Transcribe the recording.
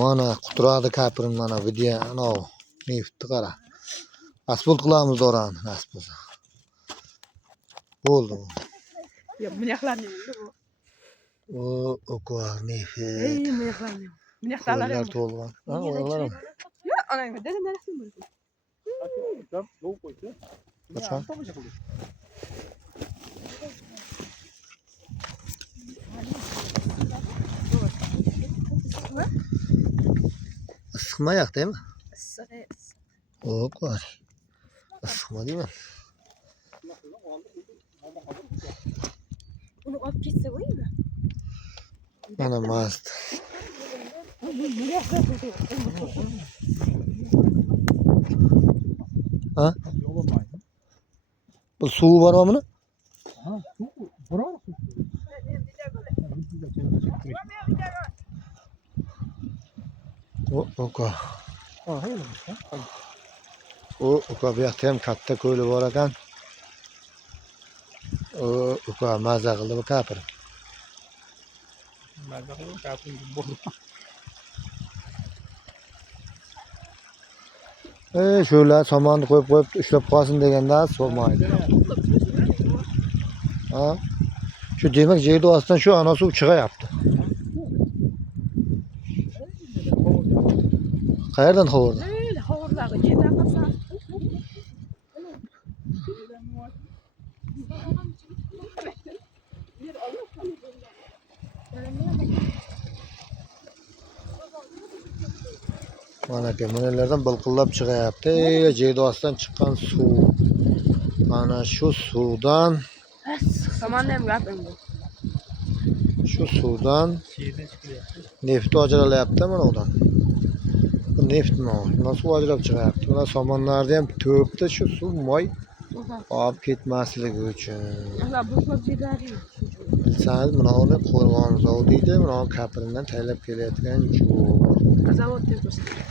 Mana quturadi kapirin mana video ana neftni qara. Asfalt qilamiz orani nasib bo'lsa. Bo'ldi. Ya miyaqlarning bu. O ko'ar neft. Ey miyaqlarning. Miyaqlar to'lgan. Ha, oyoqlar ham. Ya anang dedim neresi bu? Qachon? Issiqmayaq deymi? Issiq. O ko'ar. Issiqma deyman. Uni olib ketsa bo'ladimi? Mana mast. Ha? Bu suvi bormi buni? Ha, bor. Oka. Ha, hayır. Oka bu yoqda ham katta ko'li bor ekan. Oka mazza qildi bu kapir. Mazza qildi kapir bor. Şöyle samanı koyup ushlab qolsin deganda so'maydi. Ha? Şu demek yerda ostidan shu ana suv chiqayapti. Qayerdan xabarda? Xabarlarga yerdan qolsa. Mana ki bunalardan bilqillab chiqayapti. Yerda ostidan chiqqan suv. Mana shu suvdan Samanni ham gapim bu. Şu suvdan neft ajralyapti mana udan. Bu neft mi o? Nasıl ajrab chiqyapti? Mana somonlarni ham to'pdi shu suv moy olib ketmasligi uchun. Ular bu ko'p yerlarni. Bilsangiz mana uni qo'rg'on zavodi deydi. Mana kapirindan taylab kelayotgan yo'l. Zavod deb ko'rsatdi.